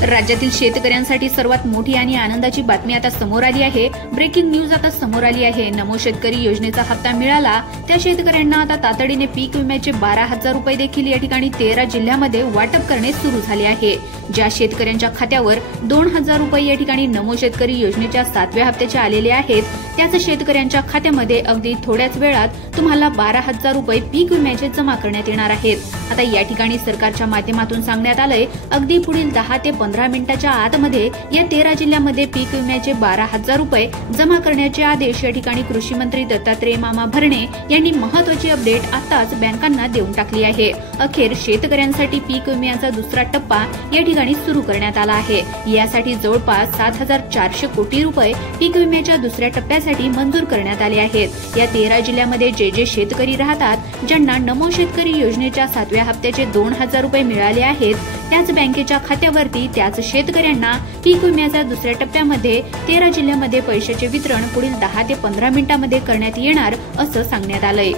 राज्यातील शेतकऱ्यांसाठी सर्वात मोठी आणि आनंदाची बातमी आता समोर आली आहे। ब्रेकिंग न्यूज आता समोर आली आहे। नमो शेतकरी योजनेचा हप्ता मिळाला त्या शेतकऱ्यांना आता तातडीने पीक विम्याचे 12,000 रुपये देखील या ठिकाणी 13 जिल्ह्यामध्ये वाटप करणे सुरू झाले आहे। ज्या शेतकऱ्यांच्या खात्यावर 2,000 रुपये या ठिकाणी नमो शेतकरी योजनेच्या 7व्या हप्त्याचे आलेले आहेत त्याच शेतकऱ्यांच्या खात्यामध्ये अगदी थोड्याच वेळात तुम्हाला 12,000 रुपये पीक विम्याचे जमा करण्यात येणार आहेत। आता या ठिकाणी सरकारच्या माध्यमातून सांगण्यात आलंय अगदी पुढील 10 ते 15 मिनिटाच्या आतमध्ये या 13 जिल्ह्यामध्ये पीक विम्याचे 12,000 रुपये जमा करण्याचे आदेश या ठिकाणी कृषी मंत्री दत्तात्रय मामा भरणे यांनी महत्त्वाची अपडेट आताच बँकांना देऊन टाकली आहे। अखेर शेतकऱ्यांसाठी पीक विम्याचा दुसरा टप्पा या ठिकाणी सुरू करण्यात आला आहे। यासाठी जवळपास 7,400 कोटी रुपये पीक विम्याच्या दुसऱ्या टप्प्यासाठी मंजूर करण्यात आले आहेत। या 13 जिल्ह्यामध्ये जे शेतकरी राहतात ज्यांना नमो शेतकरी योजनेच्या 7व्या हप्त्याचे 2,000 रुपये मिळाले आहेत त्याच बँकेच्या खात्यावरती त्याच शेतकऱ्यांना पीक विम्याच्या दुसऱ्या टप्प्यामध्ये 13 जिल्ह्यामध्ये पैशाचे वितरण पुढील 10 ते 15 मिनिटांमध्ये करण्यात येणार असं सांगण्यात आलंय।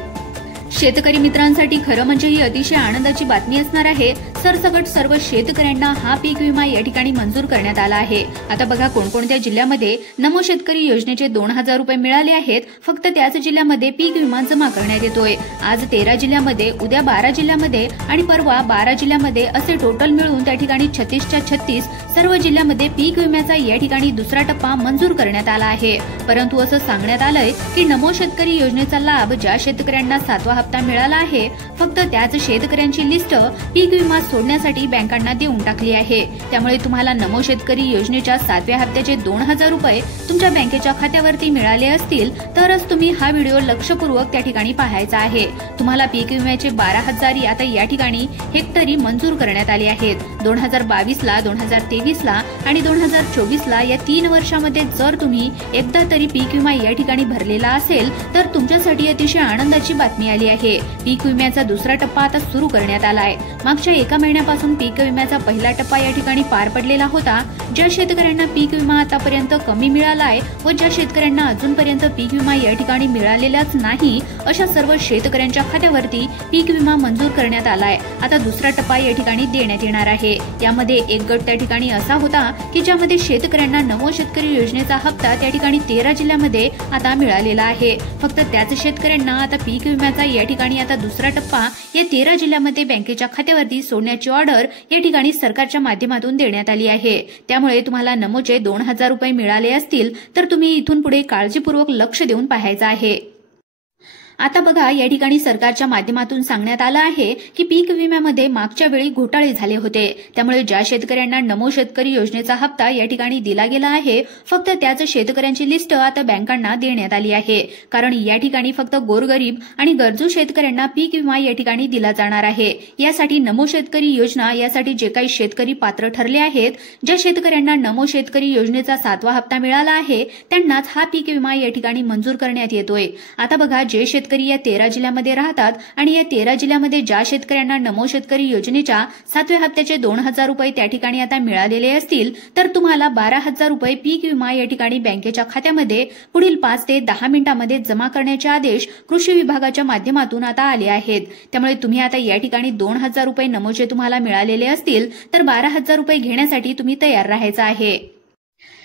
शेतकरी मित्रांसाठी खरं म्हणजे ही अतिशय आनंदाची बातमी असणार आहे। सरसकट सर्व शेतकऱ्यांना हा पीक विमा या ठिकाणी मंजूर करण्यात आला आहे। आता बघा कोणकोणत्या जिल्ह्यामध्ये नमो शेतकरी योजनेचे 2,000 रुपये मिळाले आहेत। फक्त त्याच जिल्ह्यामध्ये पीक विमा जमा करण्यात येतोय। आज 13 जिल्ह्यामध्ये, उद्या 12 जिल्ह्यामध्ये आणि परवा 12 जिल्ह्यामध्ये असे टोटल मिळून त्या ठिकाणी 36च्या 36 सर्व जिल्ह्यामध्ये पीक विम्याचा या ठिकाणी दुसरा टप्पा मंजूर करण्यात आला आहे। परंतु असं सांगण्यात आलंय की नमो शेतकरी योजनेचा लाभ ज्या शेतकऱ्यांना 7वा हप्ता मिळाला आहे फक्त त्याच शेतकऱ्यांची लिस्ट पीक विमा सोडण्यासाठी बँकांना देऊन टाकली आहे। त्यामुळे तुम्हाला नमो शेतकरी योजनेच्या 7व्या हप्त्याचे 2,000 रुपये तुमच्या बँकेच्या खात्यावरती मिळाले असतील तरच तुम्ही हा व्हिडिओ लक्षपूर्वक त्या ठिकाणी पाहायचा आहे। तुम्हाला पीक विम्याचे 12,000 आता या ठिकाणी हेक्टरी मंजूर करण्यात आले आहेत। 2022 ला, 2023 ला आणि 2024 ला या 3 वर्षांमध्ये जर तुम्ही एकदा तरी पीक विमा या ठिकाणी भरलेला असेल तर तुमच्यासाठी अतिशय आनंदाची बातमी आली आहे। पीक विम्याचा दुसरा टप्पा आता सुरू करण्यात आला आहे। मागच्या 1 महिन्यापासून पीक विम्याचा पहिला टप्पा या ठिकाणी पार पडलेला होता। ज्या शेतकऱ्यांना पीक विमा आतापर्यंत कमी मिळाला आहे व ज्या शेतकऱ्यांना अजूनपर्यंत पीक विमा या ठिकाणी मिळालेलाच नाही अशा सर्व शेतकऱ्यांच्या खात्यावरती पीक विमा मंजूर करण्यात आला आहे। आता दुसरा टप्पा या ठिकाणी देण्यात येणार आहे। यामध्ये एक गट त्या ठिकाणी असा होता की ज्यामध्ये शेतकऱ्यांना नमो शेतकरी योजनेचा हप्ता त्या ठिकाणी 13 जिल्ह्यामध्ये आता मिळालेला आहे। फक्त त्याच शेतकऱ्यांना आता पीक विम्याचा या ठिकाणी आता दुसरा टप्पा या 13 जिल्ह्यामध्ये बँकेच्या खात्यावरती सोडण्याची ऑर्डर या ठिकाणी सरकारच्या माध्यमातून देण्यात आली आहे। त्यामुळे तुम्हाला नमोचे 2,000 रुपये मिळाले असतील तर तुम्ही इथून पुढे काळजीपूर्वक लक्ष देऊन पाहायचं आहे। आता बघा या ठिकाणी सरकारच्या माध्यमातून सांगण्यात आलं आहे की पीक विम्यामध्ये मागच्या वेळी घोटाळे झाले होते। त्यामुळे ज्या शेतकऱ्यांना नमो शेतकरी योजनेचा हप्ता या ठिकाणी दिला गेला आहे फक्त त्याच शेतकऱ्यांची लिस्ट आता बँकांना देण्यात आली आहे। कारण या ठिकाणी फक्त गोरगरीब आणि गरजू शेतकऱ्यांना पीक विमा या ठिकाणी दिला जाणार आहे। यासाठी नमो शेतकरी योजना यासाठी जे काही शेतकरी पात्र ठरले आहेत, ज्या शेतकऱ्यांना नमो शेतकरी योजनेचा 7वा हप्ता मिळाला आहे त्यांनाच हा पीक विमा या ठिकाणी मंजूर करण्यात येतोय। आता बघा जे शेतकरी या 13 जिल्ह्यामध्ये राहतात आणि या 13 जिल्ह्यामध्ये ज्या शेतकऱ्यांना नमो शेतकरी योजनेच्या 7व्या हप्त्याचे 2,000 रुपये त्या ठिकाणी आता मिळालेले असतील तर तुम्हाला 12,000 रुपये पीक विमा या ठिकाणी बँकेच्या खात्यामध्ये पुढील 5 ते 10 मिनिटांमध्ये जमा करण्याचे आदेश कृषी विभागाच्या माध्यमातून आता आले आहेत। त्यामुळे तुम्ही आता या ठिकाणी 2,000 रुपये नमोचे तुम्हाला मिळालेले असतील तर 12,000 रुपये घेण्यासाठी तुम्ही तयार राहायचं आहे।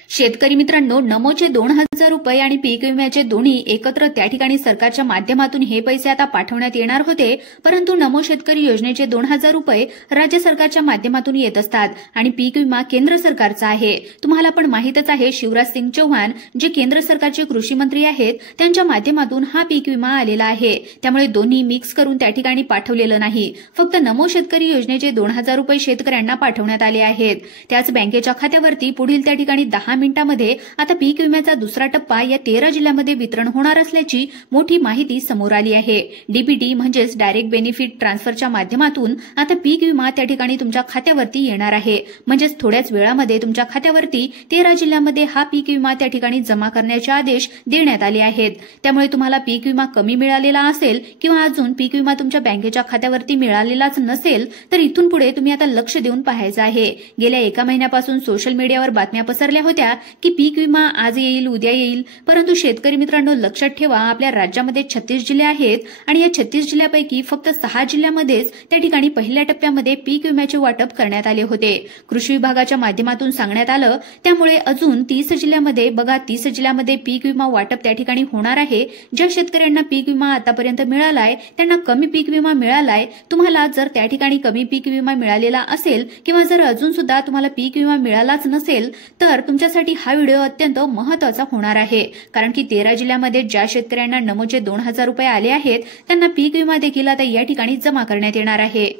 शेतकरी मित्रांनो, नमोचे 2,000 रुपये आणि पीक विम्याचे दोन्ही एकत्र त्या ठिकाणी सरकारच्या माध्यमातून हे पैसे आता पाठवण्यात येणार होते। परंतु नमो शेतकरी योजनेचे 2,000 रुपये राज्य सरकारच्या माध्यमातून येत असतात आणि पीक विमा केंद्र सरकारचा आहे। तुम्हाला पण माहितच आहे शिवराज सिंग चौहान जे केंद्र सरकारचे कृषी मंत्री आहेत त्यांच्या माध्यमातून हा पीक विमा आलेला आहे। त्यामुळे दोन्ही मिक्स करून त्या ठिकाणी पाठवलेलं नाही। फक्त नमो शेतकरी योजनेचे 2,000 रुपये शेतकऱ्यांना पाठवण्यात आले आहेत। त्याच बँकेच्या खात्यावरती पुढील त्या ठिकाणी 10 मिनिटांमध्ये आता पीक विम्याचा दुसरा टप्पा या 13 जिल्ह्यामध्ये वितरण होणार असल्याची मोठी माहिती समोर आली आहे। डीबीटी म्हणजेच डायरेक्ट बेनिफिट ट्रान्सफरच्या माध्यमातून आता पीक विमा त्या ठिकाणी तुमच्या खात्यावरती येणार आहे। म्हणजेच थोड्याच वेळामध्ये तुमच्या खात्यावरती 13 जिल्ह्यामध्ये हा पीक विमा त्या ठिकाणी जमा करण्याचे आदेश देण्यात आले आहेत। त्यामुळे तुम्हाला पीक विमा कमी मिळालेला असेल किंवा अजून पीक विमा तुमच्या बँकेच्या खात्यावरती मिळालेलाच नसेल तर इथून पुढे तुम्ही आता लक्ष देऊन पाहायचं आहे। गेल्या 1 महिन्यापासून सोशल मीडियावर बातम्या पसरल्या होत्या होत्या की पीक विमा आज येईल उद्या येईल, परंतु शेतकरी मित्रांनो लक्षात ठेवा, आपल्या राज्यामध्ये 36 जिल्हे आहेत आणि या 36 जिल्ह्यापैकी फक्त 6 जिल्ह्यामध्येच त्या ठिकाणी पहिल्या टप्प्यामध्ये पीक विम्याचे वाटप करण्यात आले होते. कृषी विभागाच्या माध्यमातून सांगण्यात आलं. त्यामुळे अजून 30 जिल्ह्यामध्ये बघा 30 जिल्ह्यामध्ये पीक विमा वाटप त्या ठिकाणी होणार आहे. ज्या शेतकऱ्यांना पीक विमा आतापर्यंत मिळालाय त्यांना कमी पीक विमा मिळालाय. तुम्हाला जर त्या ठिकाणी कमी पीक विमा मिळालेला असेल किंवा जर अजून सुद्धा तुम्हाला पीक विमा मिळालाच नसेल तर तुमच्यासाठी हा व्हिडिओ अत्यंत महत्त्वाचा होणार आहे. कारण की 13 जिल्ह्यामध्ये ज्या शेतकऱ्यांना नमोचे 2000 रुपये आले आहेत त्यांना पीक विमा देखील आता या ठिकाणी जमा करण्यात येणार आहे.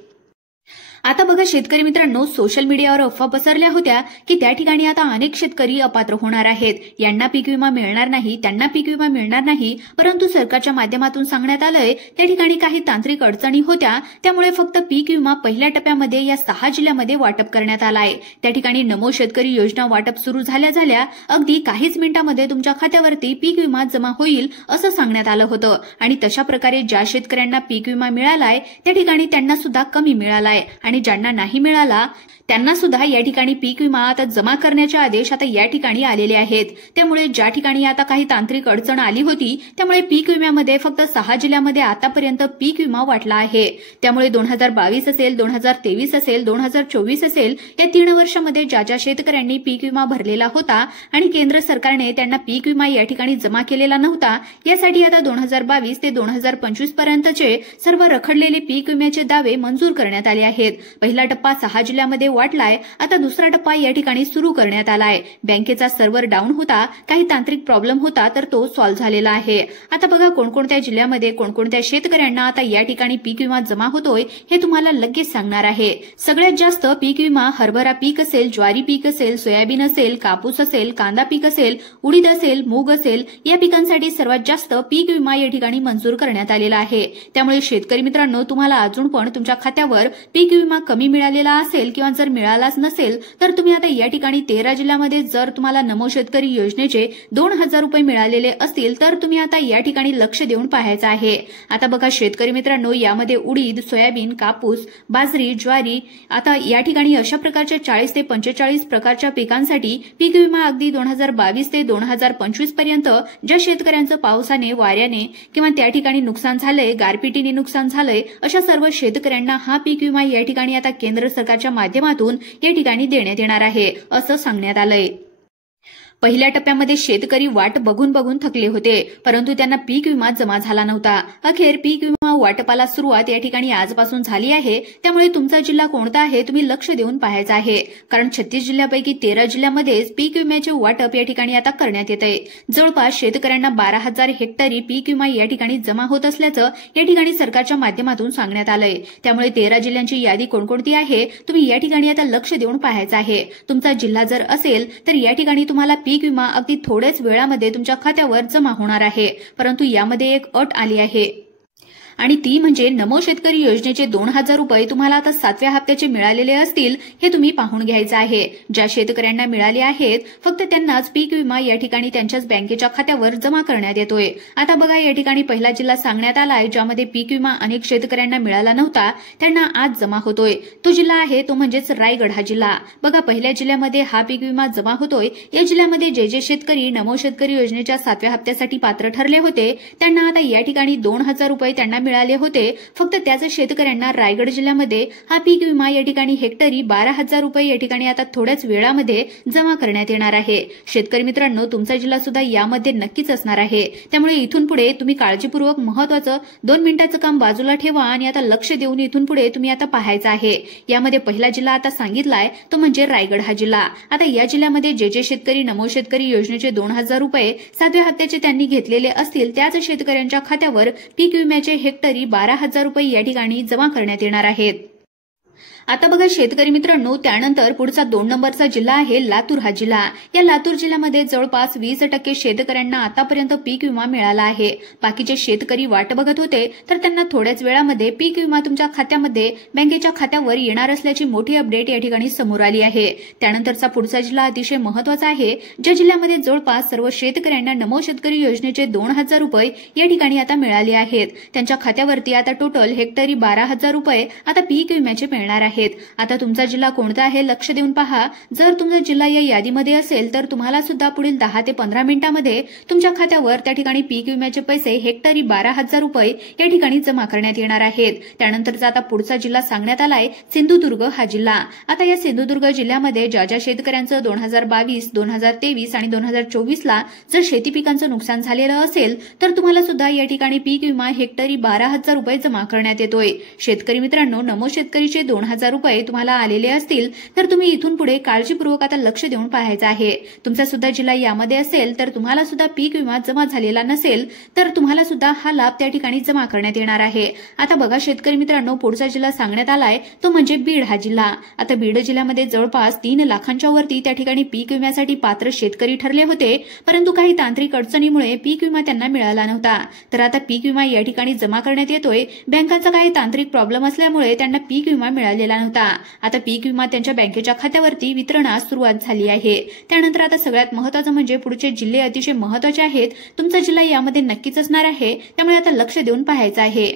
आता बघा शेतकरी मित्रांनो, सोशल मीडियावर अफवा पसरल्या होत्या की त्या ठिकाणी आता अनेक शेतकरी अपात्र होणार आहेत. यांना पीक विमा मिळणार नाही, त्यांना पीक विमा मिळणार नाही. परंतु सरकारच्या माध्यमातून सांगण्यात आलंय त्या ठिकाणी काही तांत्रिक अडचणी होत्या. त्यामुळे फक्त पीक विमा पहिल्या टप्प्यामध्ये या 6 जिल्ह्यामध्ये वाटप करण्यात आलाय. त्या ठिकाणी नमो शेतकरी योजना वाटप सुरू झाल्या अगदी काहीच मिनिटांमध्ये तुमच्या खात्यावरती पीक विमा जमा होईल असं सांगण्यात आलं होतं. आणि तशा प्रकारे ज्या शेतकऱ्यांना पीक विमा मिळालाय त्या ठिकाणी त्यांना सुद्धा कमी मिळालाय आणि ज्यांना नाही मिळाला त्यांना सुद्धा या ठिकाणी पीक विमा आता जमा करण्याचे आदेश आता या ठिकाणी आलेले आहेत. त्यामुळे ज्या ठिकाणी आता काही तांत्रिक अडचण आली होती त्यामुळे पीक विम्यामध्ये फक्त 6 जिल्ह्यामध्ये आतापर्यंत पीक विमा वाटला आहे. त्यामुळे 2022 असेल, 2023 असेल, 2024 असेल या 3 वर्षामध्ये ज्या शेतकऱ्यांनी पीक विमा भरलेला होता आणि केंद्र सरकारने त्यांना पीक विमा या ठिकाणी जमा केलेला नव्हता, यासाठी आता 2022 ते 2025 पर्यंतचे सर्व रखडलेले पीक विम्याचे दावे मंजूर करण्यात आले आहेत. पहिला टप्पा 6 जिल्ह्यामध्ये वाटलाय. आता दुसरा टप्पा या ठिकाणी सुरू करण्यात आलाय. बँकेचा सर्व्हर डाऊन होता, काही तांत्रिक प्रॉब्लेम होता, तर तो सॉल्व्ह झालेला आहे. आता बघा कोणकोणत्या जिल्ह्यामध्ये कोणकोणत्या शेतकऱ्यांना आता या ठिकाणी पीक विमा जमा होतोय हे तुम्हाला लगेच सांगणार आहे. सगळ्यात जास्त पीक विमा हरभरा पीक असेल, ज्वारी पीक असेल, सोयाबीन असेल, कापूस असेल, कांदा पीक असेल, उडीद असेल, मूग असेल या पिकांसाठी सर्वात जास्त पीक विमा या ठिकाणी मंजूर करण्यात आलेला आहे. त्यामुळे शेतकरी मित्रांनो, तुम्हाला अजून पण तुमच्या खात्यावर पीक विमा कमी मिळालेला असेल किंवा जर मिळालाच नसेल तर तुम्ही आता या ठिकाणी 13 जिल्ह्यामध्ये जर तुम्हाला नमो शेतकरी योजनेचे 2000 रुपये मिळालेले असतील तर तुम्ही आता या ठिकाणी लक्ष देऊन पाहायचं आहे. आता बघा शेतकरी मित्रांनो, यामध्ये उडीद, सोयाबीन, कापूस, बाजरी, ज्वारी आता या ठिकाणी अशा प्रकारच्या 40 ते 45 प्रकारच्या पिकांसाठी पीक विमा अगदी 2022 ते 2025 पर्यंत ज्या शेतकऱ्यांचं पावसाने, वाऱ्याने किंवा त्या ठिकाणी नुकसान झालंय, गारपिटीने नुकसान झालंय अशा सर्व शेतकऱ्यांना हा पीक विमा या ठिकाणी आता केंद्र सरकारच्या माध्यमातून या ठिकाणी देण्यात येणार आहे असं सांगण्यात आलंय. पहिल्या टप्प्यामध्ये शेतकरी वाट बघून थकले होते, परंतु त्यांना पीक विमा जमा झाला नव्हता. अखेर पीक विमा वाटपाला सुरुवात या ठिकाणी आजपासून झाली आहे. त्यामुळे तुमचा जिल्हा कोणता आहे तुम्ही लक्ष देऊन पाहायचं आहे. कारण 36 जिल्ह्यापैकी 13 जिल्ह्यामध्येच पीक विम्याचे वाटप या ठिकाणी आता करण्यात येत आहे. जवळपास शेतकऱ्यांना 12,000 हेक्टरी पीक विमा या ठिकाणी जमा होत असल्याचं या ठिकाणी सरकारच्या माध्यमातून सांगण्यात आलंय. त्यामुळे 13 जिल्ह्यांची यादी कोणकोणती आहे तुम्ही या ठिकाणी आता लक्ष देऊन पाहायचं आहे. तुमचा जिल्हा जर असेल तर या ठिकाणी तुम्हाला पीक विमा अगदी थोड्याच वेळामध्ये तुमच्या खात्यावर जमा होणार आहे. परंतु यामध्ये एक अट आली आहे आणि ती म्हणजे नमो शेतकरी योजनेचे 2000 रुपये तुम्हाला आता 7व्या हप्त्याचे मिळालेले असतील हे तुम्ही पाहून घ्यायचं आहे. ज्या शेतकऱ्यांना मिळाले आहेत फक्त त्यांनाच पीक विमा या ठिकाणी त्यांच्याच बँकेच्या खात्यावर जमा करण्यात येतोय. आता बघा या ठिकाणी पहिला जिल्हा सांगण्यात आलाय ज्यामध्ये पीक विमा अनेक शेतकऱ्यांना मिळाला नव्हता, त्यांना आज जमा होतोय. तो जिल्हा आहे तो म्हणजेच रायगड हा जिल्हा. बघा पहिल्या जिल्ह्यामध्ये हा पीक विमा जमा होतोय. या जिल्ह्यामध्ये जे शेतकरी नमो शेतकरी योजनेच्या 7व्या हप्त्यासाठी पात्र ठरले होते त्यांना आता या ठिकाणी 2000 रुपये त्यांना मिळाले होते. फक्त त्याच शेतकऱ्यांना रायगड जिल्ह्यामध्ये हा पीक विमा या ठिकाणी हेक्टरी 12,000 रुपये या ठिकाणी आता थोड्याच वेळामध्ये जमा करण्यात येणार आहे. शेतकरी मित्रांनो, तुमचा जिल्हा सुद्धा यामध्ये नक्कीच असणार आहे. त्यामुळे इथून पुढे तुम्ही काळजीपूर्वक महत्त्वाचं 2 मिनिटाचं काम बाजूला ठेवा आणि आता लक्ष देऊन इथून पुढे तुम्ही आता पाहायचं आहे. यामध्ये पहिला जिल्हा आता सांगितलाय तो म्हणजे रायगड हा जिल्हा. आता या जिल्ह्यामध्ये जे शेतकरी नमो शेतकरी योजनेचे 2000 रुपये 7व्या हप्त्याचे त्यांनी घेतलेले असतील त्याच शेतकऱ्यांच्या खात्यावर पीक विम्याचे हेक्टरी 12,000 रुपये या ठिकाणी जमा करण्यात येणार आहेत. आता बघा शेतकरी मित्रांनो, त्यानंतर पुढचा 2 नंबरचा जिल्हा आहे लातूर हा जिल्हा. या लातूर जिल्ह्यामध्ये जवळपास 20% शेतकऱ्यांना आतापर्यंत पीक विमा मिळाला आहे. बाकीचे शेतकरी वाट बघत होते तर त्यांना थोड्याच वेळामध्ये पीक विमा तुमच्या खात्यामध्ये बँकेच्या खात्यावर येणार असल्याची मोठी अपडेट या ठिकाणी समोर आली आहे. त्यानंतरचा पुढचा जिल्हा अतिशय महत्त्वाचा आहे, ज्या जिल्ह्यामध्ये जवळपास सर्व शेतकऱ्यांना नमो शेतकरी योजनेचे 2000 रुपये या ठिकाणी आता मिळाले आहेत. त्यांच्या खात्यावरती आता टोटल हेक्टरी 12,000 रुपये आता पीक विम्याचे मिळणार आहेत. आहेत। आता तुमचा जिल्हा कोणता आहे लक्ष देऊन पहा। जर तुमचा जिल्हा या यादीमध्ये असेल तर तुम्हाला सुद्धा पुढील 10 ते 15 मिनिटांमध्ये तुमच्या खात्यावर त्या ठिकाणी पीक विम्याचे पैसे हेक्टरी 12,000 रुपये या ठिकाणी जमा करण्यात येणार आहेत। त्यानंतरचा आता पुढचा जिल्हा सांगण्यात आलाय सिंधुदुर्ग हा जिल्हा। आता या सिंधुदुर्ग जिल्ह्यामध्ये ज्या शेतकऱ्यांचं 2022, 2023 आणि 2024 ला जर शेती पिकांचं नुकसान झालेलं असेल तर तुम्हाला सुद्धा या ठिकाणी पीक विमा हेक्टरी 12,000 रुपये जमा करण्यात येतोय। शेतकरी मित्रांनो, नमो शेतकरीचे 2,000 रुपये तुम्हाला आलेले असतील तर तुम्ही इथून पुढे काळजीपूर्वक आता लक्ष देऊन पाहायचं आहे। तुमचा सुद्धा जिल्हा यामध्ये असेल तर तुम्हाला सुद्धा पीक विमा जमा झालेला नसेल तर तुम्हाला सुद्धा हा लाभ त्या ठिकाणी जमा करण्यात येणार आहे। आता बघा शेतकरी मित्रांनो, पुढचा जिल्हा सांगण्यात आलाय तो म्हणजे बीड हा जिल्हा। आता बीड जिल्ह्यामध्ये जवळपास 3 लाखांच्या वरती त्या ठिकाणी पीक विम्यासाठी पात्र शेतकरी ठरले होते, परंतु काही तांत्रिक अडचणीमुळे पीक विमा त्यांना मिळाला नव्हता। तर आता पीक विमा या ठिकाणी जमा करण्यात येतोय। बँकांचा काही तांत्रिक प्रॉब्लेम असल्यामुळे त्यांना पीक विमा मिळालेला नव्हता। आता पीक विमा त्यांच्या बँकेच्या खात्यावरती वितरणास सुरुवात झाली आहे। त्यानंतर आता सगळ्यात महत्त्वाचं म्हणजे पुढचे जिल्हे अतिशय महत्त्वाचे आहेत। तुमचा जिल्हा यामध्ये नक्कीच असणार आहे, त्यामुळे आता लक्ष देऊन पाहायचं आहे।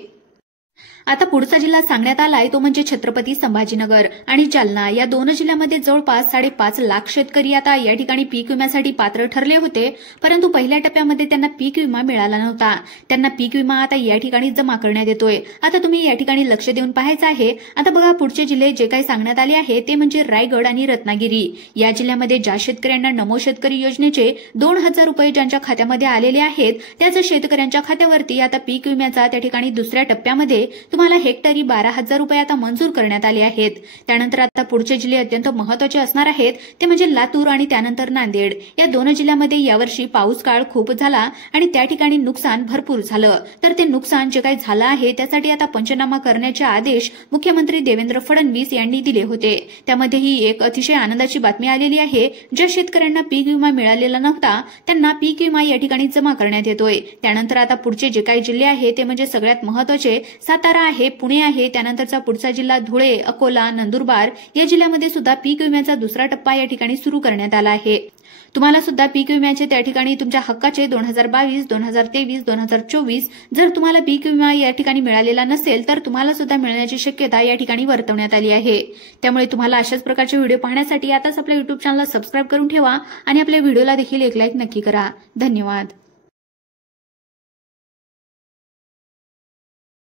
आता पुढचा जिल्हा सांगण्यात आलाय तो म्हणजे छत्रपती संभाजीनगर आणि जालना। या दोन जिल्ह्यामध्ये जवळपास 5.5 लाख शेतकरी आता या ठिकाणी पीक विम्यासाठी पात्र ठरले होते, परंतु पहिल्या टप्प्यामध्ये त्यांना पीक विमा मिळाला नव्हता। त्यांना पीक विमा आता या ठिकाणी जमा करण्यात येतोय। आता तुम्ही या ठिकाणी लक्ष देऊन पाहायचं आहे। आता बघा पुढचे जिल्हे जे काही सांगण्यात आले आहे ते म्हणजे रायगड आणि रत्नागिरी। या जिल्ह्यामध्ये ज्या शेतकऱ्यांना नमो शेतकरी योजनेचे 2,000 रुपये ज्यांच्या खात्यामध्ये आलेले आहेत त्याच शेतकऱ्यांच्या खात्यावरती आता पीक विम्याचा त्या ठिकाणी दुसऱ्या टप्प्यामध्ये तुम्हाला हेक्टरी 12,000 रुपये आता मंजूर करण्यात आले आहेत। त्यानंतर आता पुढचे जिल्हे अत्यंत महत्त्वाचे असणार आहेत ते म्हणजे लातूर आणि त्यानंतर नांदेड। या दोन जिल्ह्यामध्ये यावर्षी पाऊस काळ खूप झाला आणि त्या ठिकाणी नुकसान भरपूर झालं। तर ते नुकसान जे काही झालं आहे त्यासाठी आता पंचनामा करण्याचे आदेश मुख्यमंत्री देवेंद्र फडणवीस यांनी दिले होते। त्यामध्ये ही एक अतिशय आनंदाची बातमी आलेली आहे। ज्या शेतकऱ्यांना पीक विमा मिळालेला नव्हता त्यांना पीक विमा या ठिकाणी जमा करण्यात येतोय। त्यानंतर आता पुढचे जे काही जिल्हे आहेत ते म्हणजे सगळ्यात महत्त्वाचे सातारा आहे, पुणे आहे, त्यानंतरचा पुढचा जिल्हा धुळे, अकोला, नंदुरबार या जिल्ह्यामध्ये सुद्धा पीक विम्याचा दुसरा टप्पा या ठिकाणी सुरू करण्यात आला आहे। तुम्हाला सुद्धा पीक विम्याचे त्या ठिकाणी तुमच्या हक्काचे 2022, 2023, 2024 जर तुम्हाला पीक विमा या ठिकाणी मिळालेला नसेल तर तुम्हाला सुद्धा मिळण्याची शक्यता या ठिकाणी वर्तवण्यात आली आहे। त्यामुळे तुम्हाला अशाच प्रकारचे व्हिडिओ पाहण्यासाठी आताच आपल्या YouTube चॅनलला सबस्क्राइब करून ठेवा आणि आपल्या व्हिडिओला देखील एक लाईक नक्की करा। धन्यवाद।